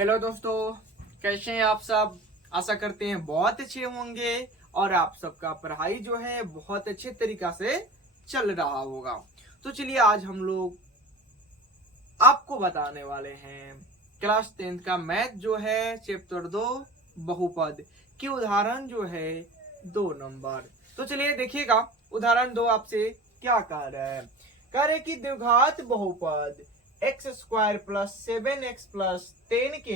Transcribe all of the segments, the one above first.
Hello दोस्तों, कैसे हैं आप सब। आशा करते हैं बहुत अच्छे होंगे और आप सबका पढ़ाई जो है बहुत अच्छे तरीका से चल रहा होगा। तो चलिए आज हम लोग आपको बताने वाले हैं क्लास 10 का मैथ जो है चैप्टर 2 बहुपद की उदाहरण जो है 2 नंबर। तो चलिए देखिएगा उदाहरण 2 आपसे क्या कह रहा है। कह रहे कि द्विघात बहुपद x square plus 7x plus 10 के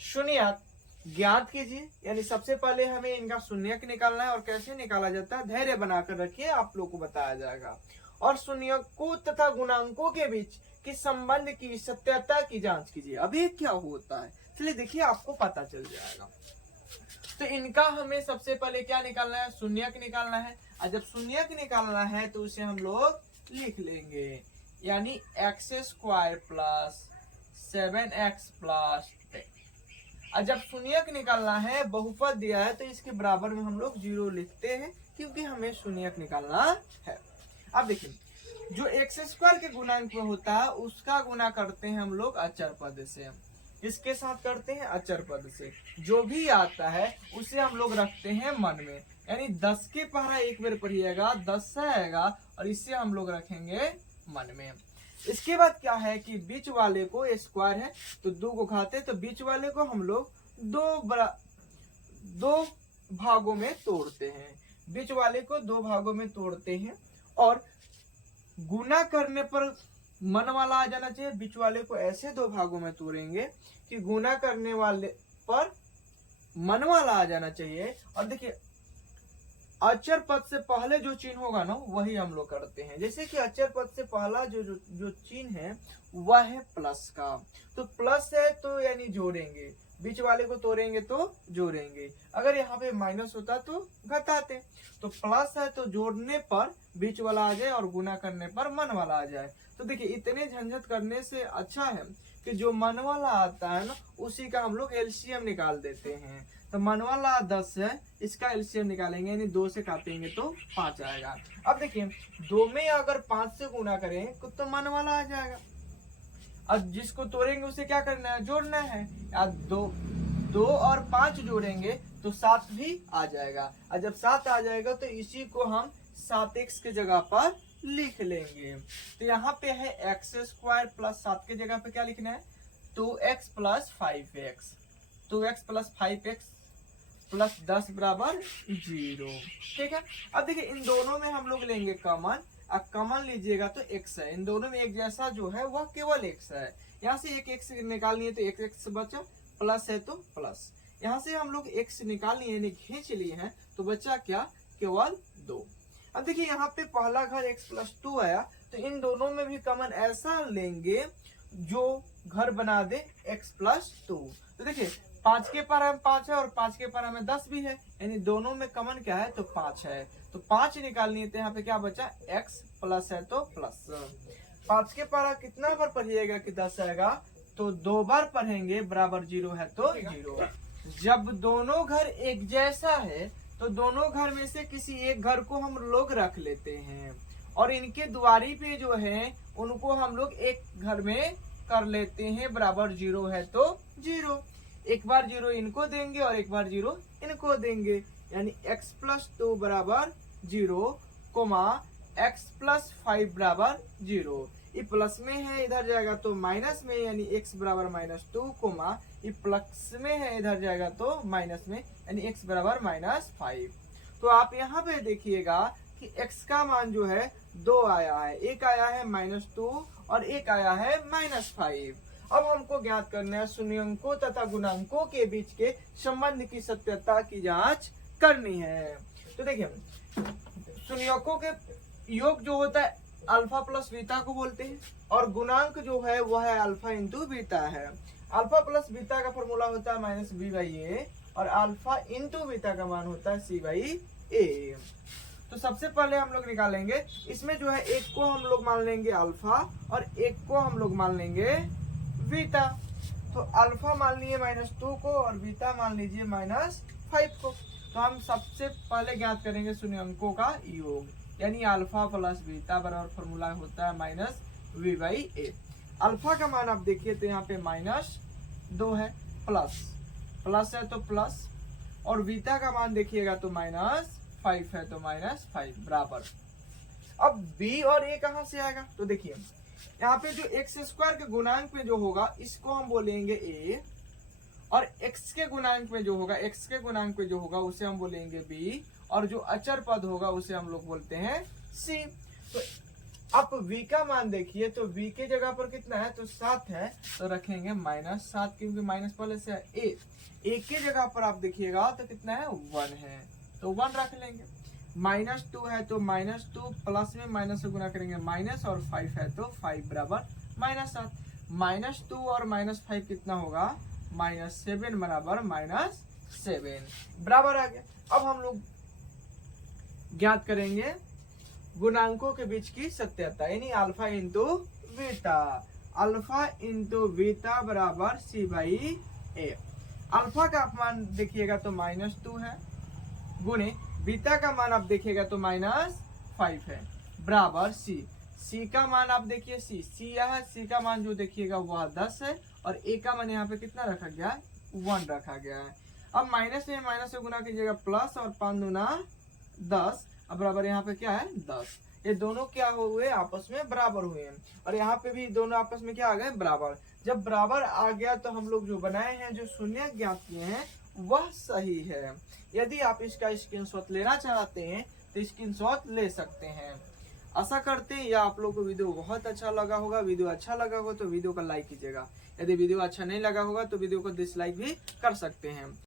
शून्यक ज्ञात कीजिए। यानी सबसे पहले हमें इनका शून्यक निकालना है और कैसे निकाला जाता है धैर्य बनाकर रखिए, आप लोग को बताया जाएगा। और शून्यकों तथा गुणांकों के बीच कि संबंध की सत्यता की जांच कीजिए। अभी क्या होता है चलिए देखिए, आपको पता चल जाएगा। तो इनका हमें सबसे पहले क्या निकालना है, शून्यक निकालना है। और जब शून्यक निकालना है तो उसे हम लोग लिख लेंगे, यानी x square plus 7x plus 10। और जब शून्यक निकालना है, बहुपद दिया है तो इसके बराबर में हम लोग 0 लिखते हैं क्योंकि हमें शून्यक निकालना है। अब देखिए, जो एक्स स्क्वायर के गुणांक में होता है उसका गुना करते हैं हम लोग अचर पद से। इसके साथ करते हैं अचर पद से। जो भी आता है उसे हम लोग रखते हैं मन में, यानी 10 के पहला एक बार पढ़िएगा 10 आएगा और इसे हम लोग रखेंगे मन में। इसके बाद क्या है कि बीच वाले को स्क्वायर है तो 2 को खाते, तो बीच वाले को हम लोग दो भागों में तोड़ते हैं। बीच वाले को 2 भागों में तोड़ते हैं और गुना करने पर मन वाला आ जाना चाहिए। बीच वाले को ऐसे 2 भागों में तोड़ेंगे कि गुना करने वाले पर मन वाला आ जाना चाहिए। और देखिए अचर पद से पहले जो चिन्ह होगा ना वही हम लोग करते हैं। जैसे कि अचर पद से पहला जो चिन्ह है वह है प्लस का, तो प्लस है तो यानी जोड़ेंगे, बीच वाले को तोड़ेंगे तो जोड़ेंगे। अगर यहाँ पे माइनस होता तो घटाते। तो प्लस है तो जोड़ने पर बीच वाला आ जाए और गुना करने पर मन वाला आ जाए। तो देखिए इतने झंझट करने से अच्छा है कि जो मन वाला आता है ना उसी का हम लोग एलसीएम निकाल देते हैं। तो मन वाला 10 है, इसका एलसीएम निकालेंगे, यानी 2 से काटेंगे तो 5 आएगा। अब देखिए 2 में अगर 5 से गुना करें तो मन वाला आ जाएगा। अब जिसको तोड़ेंगे उसे क्या करना है, जोड़ना है। या 2 और 5 जोड़ेंगे तो 7 भी आ जाएगा। और जब 7 आ जाएगा तो इसी को हम 7x के जगह पर लिख लेंगे। तो यहाँ पे है एक्स स्क्वायर प्लस 7 के जगह पे क्या लिखना है, 2x plus 5x। 2x plus 5x plus 10 बराबर 0। ठीक है। अब देखिए इन दोनों में हम लोग लेंगे कॉमन। अब कॉमन लीजिएगा तो x है, इन दोनों में एक जैसा जो है वह केवल x है। यहाँ से एक x निकालनी है तो एक x बचा, प्लस है तो प्लस। यहाँ से हम लोग x निकालनी है, खींच लिए हैं तो बचा क्या, केवल 2। अब देखिए यहाँ पे पहला घर x प्लस 2 आया तो इन दोनों में भी कॉमन ऐसा लेंगे जो घर बना दे x प्लस 2। तो देखिए 5 के पारा में 5 है और 5 के पारा में 10 भी है, यानी दोनों में कॉमन क्या है तो 5 है। तो 5 निकालनी है तो यहाँ पे क्या बचा, x प्लस है तो प्लस। 5 के पारा कितना बार पढ़िएगा कि 10 आएगा, तो 2 बार पढ़ेंगे, बराबर 0 है तो 0। जब दोनों घर एक जैसा है तो दोनों घर में से किसी एक घर को हम लोग रख लेते हैं और इनके दुआरी पे जो है उनको हम लोग एक घर में कर लेते हैं, बराबर 0 है तो 0। एक बार 0 इनको देंगे और एक बार 0 इनको देंगे, यानी x प्लस 2 बराबर 0, x प्लस 5 बराबर 0। ये प्लस में है इधर जाएगा तो माइनस में, यानी x बराबर -2, ये प्लस में है इधर जाएगा तो माइनस में, यानी x बराबर -5। तो आप यहाँ पे देखिएगा कि x का मान जो है 2 आया है, एक आया है -2 और एक आया है -5। अब हमको ज्ञात करना है शून्यकों तथा गुणांकों के बीच के संबंध की सत्यता की जांच करनी है। तो देखिए शून्यकों के योग जो होता है अल्फा प्लस बीटा को बोलते हैं और गुणांक जो है वह है अल्फा इंटू बीटा है। अल्फा प्लस बीटा का फॉर्मूला होता है -b/a और अल्फा इंटू बीटा का मान होता है c/a। तो सबसे पहले हम लोग निकालेंगे, इसमें जो है एक को हम लोग मान लेंगे अल्फा और एक को हम लोग मान लेंगे बीटा। तो अल्फा मान लिए -2 को और बीटा मान लीजिए -5 को। तो हम सबसे पहले ज्ञात करेंगे शून्यकों का योग, यानी अल्फा प्लस बीटा बराबर फॉर्मूला होता है -v/a। अल्फा का मान आप देखिए तो यहाँ पे -2 है प्लस, प्लस है तो प्लस, और बीटा का मान देखिएगा तो -5 है तो -5 बराबर। अब b और a कहां से आएगा, तो देखिए यहाँ पे जो x स्क्वायर के गुणांक में जो होगा इसको हम बोलेंगे a, और x के गुणांक में जो होगा, x के गुणांक में जो होगा उसे हम बोलेंगे b, और जो अचर पद होगा उसे हम लोग बोलते हैं c। तो अब v का मान देखिए तो v के जगह पर कितना है, तो 7 है तो रखेंगे -7, क्योंकि माइनस पहले से है। a के जगह पर आप देखिएगा तो कितना है, 1 है तो 1 रख लेंगे। -2 है तो -2, प्लस में माइनस से गुना करेंगे माइनस, और 5 है तो 5 बराबर -7। -2 और -5 कितना होगा, -7 बराबर -7 बराबर आ गया। अब हम लोग ज्ञात करेंगे गुणांकों के बीच की सत्यता, यानी alpha into beta. Alpha into beta बराबर c/a। अल्फा का मान देखिएगा तो -2 है, गुणे बीटा का मान आप देखिएगा तो -5 है बराबर c। c का मान आप देखिए c यह है, c का मान जो देखिएगा वह 10 है, और a का मान यहाँ पे कितना रखा गया है, 1 रखा गया है। अब माइनस में माइनस से गुना कीजिएगा प्लस, और 5 दूना 10, अब बराबर यहाँ पे क्या है, 10। ये दोनों क्या हुए, आपस में बराबर हुए हैं, और यहाँ पे भी दोनों आपस में क्या आ गए, बराबर। जब बराबर आ गया तो हम लोग जो बनाए हैं, जो शून्य ज्ञात किए हैं वह सही है। यदि आप इसका स्क्रीनशॉट लेना चाहते हैं तो स्क्रीनशॉट ले सकते हैं। आशा करते हैं यह आप लोग को वीडियो बहुत अच्छा लगा होगा। वीडियो अच्छा लगा हो तो वीडियो को लाइक कीजिएगा, यदि वीडियो अच्छा नहीं लगा होगा तो वीडियो को डिसलाइक भी कर सकते हैं।